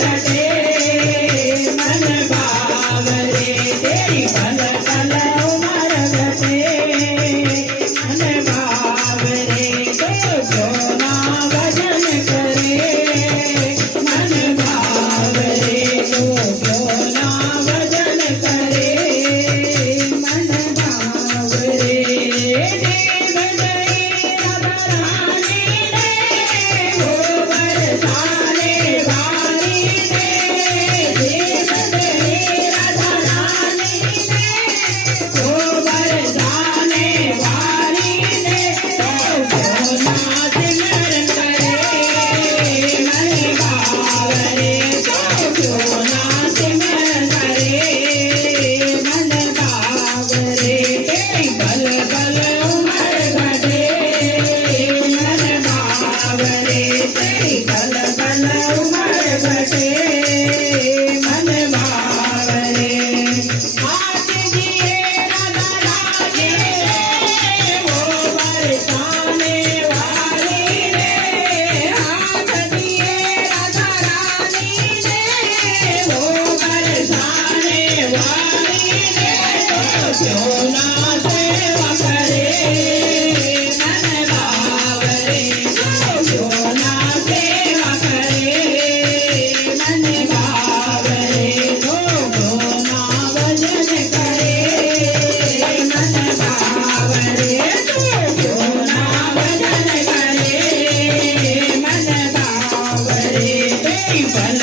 घटे मन बावरे तेरी पल पल उमर घटे मन बावरे तो सोना भजन करे मन बावरे तो सोना भजन करे मन बावरे देव गई राधारानी ने वो बरसाने वाली ने देव गई राधारानी ने वो बरसाने वाली ने तो सोना सिमरन करे मन बावरे तो सोना सिमरन करे मन बावरे तेरी पल पल उमर घटे मन बावरे तेरी पल पल उमर घटे मन बावरे आज जिए राधा रानी वो बरसाने वाली ने आज जिए राधा रानी ने वो बरसाने वाली ने तो सोना सेवा करे मन बावरे तो सोना सेवा करे मन बावरे तो सोना भजन करे मन बावरे तो सोना भजन करे मन बावरे तेरी पल